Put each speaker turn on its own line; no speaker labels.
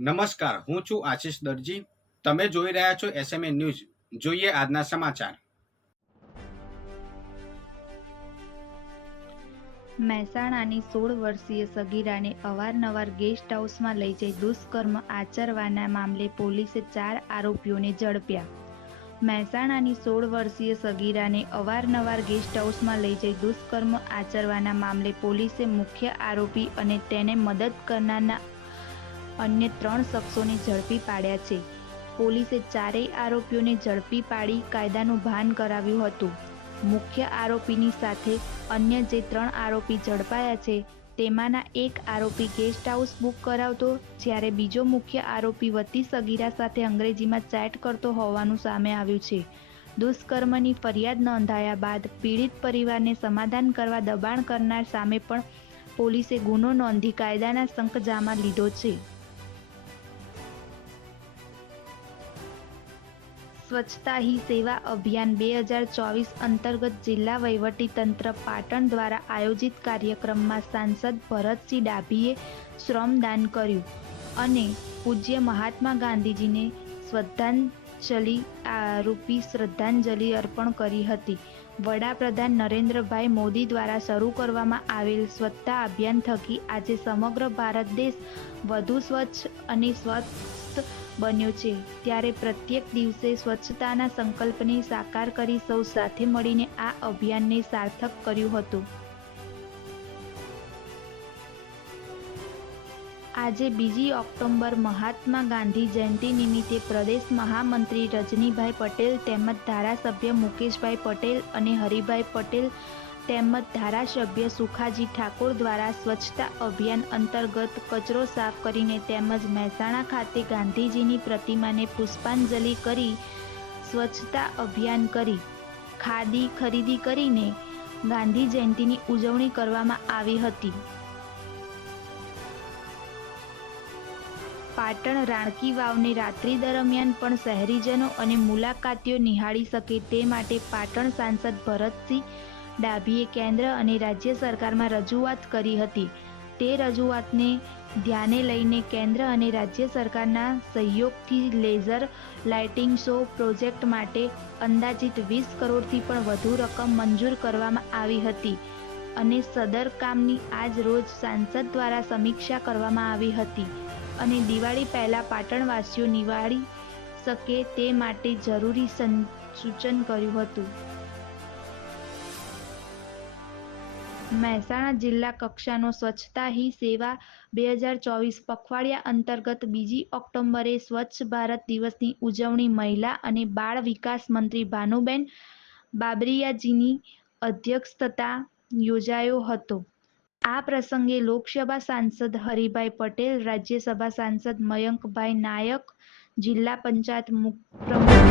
નમસ્કાર, હું છું આશીષ દરજી. તમે જોઈ રહ્યા છો એસએમએ ન્યૂઝ જોઈએ આજના સમાચાર.
મહેસાણાની સોળ વર્ષીય સગીરાને અવારનવાર ગેસ્ટ હાઉસમાં લઈ જઈ દુષ્કર્મ આચરવાના મામલે પોલીસે ચાર આરોપીઓને ઝડપ્યા. મહેસાણાની સોળ વર્ષીય સગીરાને અવારનવાર ગેસ્ટ હાઉસમાં લઈ જઈ દુષ્કર્મ આચરવાના મામલે પોલીસે મુખ્ય આરોપી અને તેને મદદ કરનારના અન્ય ત્રણ શખ્સોને ઝડપી પાડ્યા છે. પોલીસે ચારેય આરોપીઓને ઝડપી પાડી કાયદાનું ભાન કરાવ્યું હતું. મુખ્ય આરોપીની સાથે અન્ય જે ત્રણ આરોપી ઝડપાયા છે, તેમાંના એક આરોપી ગેસ્ટ હાઉસ બુક કરાવતો, જ્યારે બીજો મુખ્ય આરોપી વતી સગીરા સાથે અંગ્રેજીમાં ચેટ કરતો હોવાનું સામે આવ્યું છે. દુષ્કર્મની ફરિયાદ નોંધાયા બાદ પીડિત પરિવારને સમાધાન કરવા દબાણ કરનાર સામે પણ પોલીસે ગુનો નોંધી કાયદાના સંકજામાં લીધો છે. સ્વચ્છતા હી સેવા અભિયાન બે હજાર ચોવીસ અંતર્ગત જિલ્લા વહીવટીતંત્ર પાટણ દ્વારા આયોજિત કાર્યક્રમમાં સાંસદ ભરતસિંહ ડાભીએ શ્રમદાન કર્યું અને પૂજ્ય મહાત્મા ગાંધીજીને શ્રદ્ધાંજલિ રૂપી શ્રદ્ધાંજલિ અર્પણ કરી હતી. વડાપ્રધાન નરેન્દ્રભાઈ મોદી દ્વારા શરૂ કરવામાં આવેલ સ્વચ્છતા અભિયાન થકી આજે સમગ્ર ભારત દેશ વધુ સ્વચ્છ અને સ્વસ્થ બન્યો છે, ત્યારે પ્રત્યેક દિવસે સ્વચ્છતાના સંકલ્પને સાકાર કરી સૌ સાથે મળીને આ અભિયાનને સાર્થક કર્યું હતું. આજે બીજી ઓક્ટોબર મહાત્મા ગાંધી જયંતિ નિમિત્તે પ્રદેશ મહામંત્રી રજનીભાઈ પટેલ તેમજ ધારાસભ્ય મુકેશભાઈ પટેલ અને હરિભાઈ પટેલ તેમજ ધારાસભ્ય સુખાજી ઠાકોર દ્વારા સ્વચ્છતા અભિયાન અંતર્ગત કચરો સાફ કરીને તેમજ મહેસાણા ખાતે ગાંધીજીની પ્રતિમાને પુષ્પાંજલિ કરી સ્વચ્છતા અભિયાન કરી, ખાદી ખરીદી કરીને ગાંધી જયંતિની ઉજવણી કરવામાં આવી હતી. પાટણ રાણકી વાવને રાત્રિ દરમિયાન પણ શહેરીજનો અને મુલાકાતીઓ નિહાળી શકે તે માટે પાટણ સાંસદ ભરતસિંહ ડાભીએ કેન્દ્ર અને રાજ્ય સરકારમાં રજૂઆત કરી હતી. તે રજૂઆતને ધ્યાને લઈને કેન્દ્ર અને રાજ્ય સરકારના સહયોગથી લેઝર લાઇટિંગ શો પ્રોજેક્ટ માટે અંદાજિત વીસ કરોડથી પણ વધુ રકમ મંજૂર કરવામાં આવી હતી અને સદર કામની આજ રોજ સાંસદ દ્વારા સમીક્ષા કરવામાં આવી હતી અને દિવાળી પહેલાં પાટણવાસીઓ નિવાળી શકે તે માટે જરૂરી સૂચન કર્યું હતું. મહેસાણા જિલ્લા કક્ષાનો સ્વચ્છતા હી સેવા બે હજાર ચોવીસ પખવાડિયા અંતર્ગત બીજી ઓક્ટોબરે સ્વચ્છ ભારત દિવસની ઉજવણી મહિલા અને બાળ વિકાસ મંત્રી ભાનુબેન બાબરિયાજીની અધ્યક્ષતા યોજાયો હતો. આ પ્રસંગે લોકસભા સાંસદ હરિભાઈ પટેલ, રાજ્યસભા સાંસદ મયંકભાઈ નાયક, જિલ્લા પંચાયત મુખ પ્રમુખ